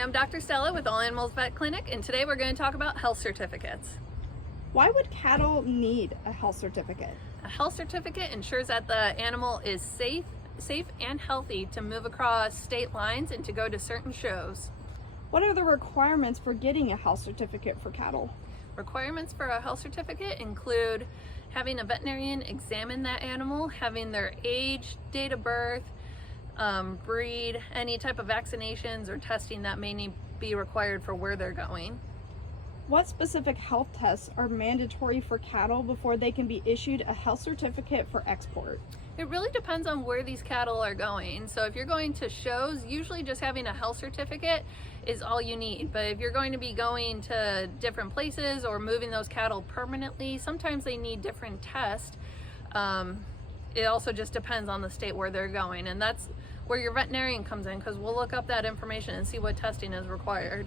I'm Dr. Stella with All Animals Vet Clinic, and today we're going to talk about health certificates. Why would cattle need a health certificate? A health certificate ensures that the animal is safe and healthy to move across state lines and to go to certain shows. What are the requirements for getting a health certificate for cattle? Requirements for a health certificate include having a veterinarian examine that animal, having their age, date of birth, breed, any type of vaccinations or testing that may be required for where they're going. What specific health tests are mandatory for cattle before they can be issued a health certificate for export? It really depends on where these cattle are going. So if you're going to shows, usually just having a health certificate is all you need. But if you're going to be going to different places or moving those cattle permanently, sometimes they need different tests. It also just depends on the state where they're going, and that's where your veterinarian comes in, because we'll look up that information and see what testing is required.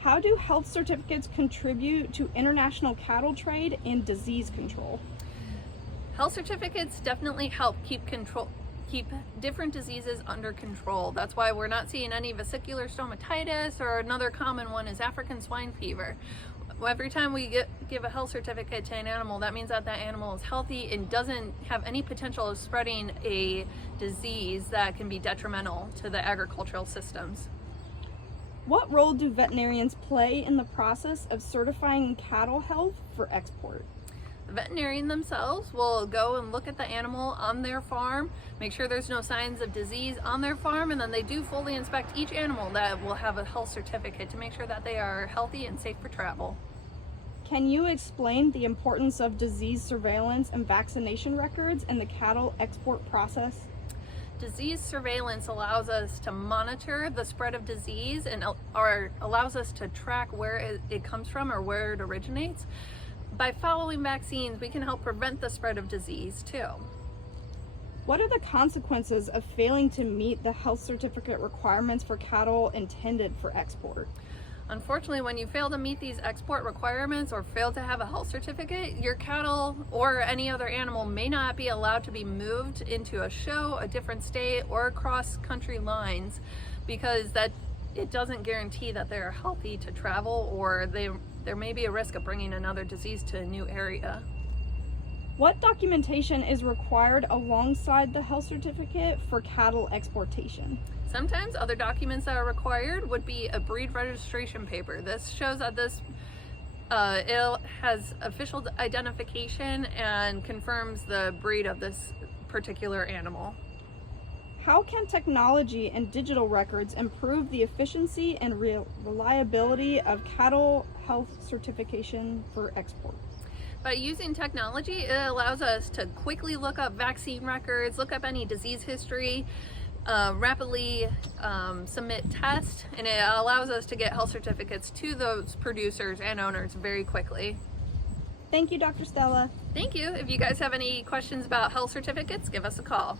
How do health certificates contribute to international cattle trade and disease control? Health certificates definitely help keep different diseases under control. That's why we're not seeing any vesicular stomatitis, or another common one is African swine fever. Every time we give a health certificate to an animal, that means that animal is healthy and doesn't have any potential of spreading a disease that can be detrimental to the agricultural systems. What role do veterinarians play in the process of certifying cattle health for export? The veterinarian themselves will go and look at the animal on their farm, make sure there's no signs of disease on their farm, and then they do fully inspect each animal that will have a health certificate to make sure that they are healthy and safe for travel. Can you explain the importance of disease surveillance and vaccination records in the cattle export process? Disease surveillance allows us to monitor the spread of disease and allows us to track where it comes from or where it originates. By following vaccines, we can help prevent the spread of disease too. What are the consequences of failing to meet the health certificate requirements for cattle intended for export? Unfortunately, when you fail to meet these export requirements or fail to have a health certificate, your cattle or any other animal may not be allowed to be moved into a show, a different state, or across country lines, because it doesn't guarantee that they're healthy to travel, or there may be a risk of bringing another disease to a new area. What documentation is required alongside the health certificate for cattle exportation? Sometimes other documents that are required would be a breed registration paper. This shows that it has official identification and confirms the breed of this particular animal. How can technology and digital records improve the efficiency and reliability of cattle health certification for export? By using technology, it allows us to quickly look up vaccine records, look up any disease history, rapidly submit tests, and it allows us to get health certificates to those producers and owners very quickly. Thank you, Dr. Stella. Thank you. If you guys have any questions about health certificates, give us a call.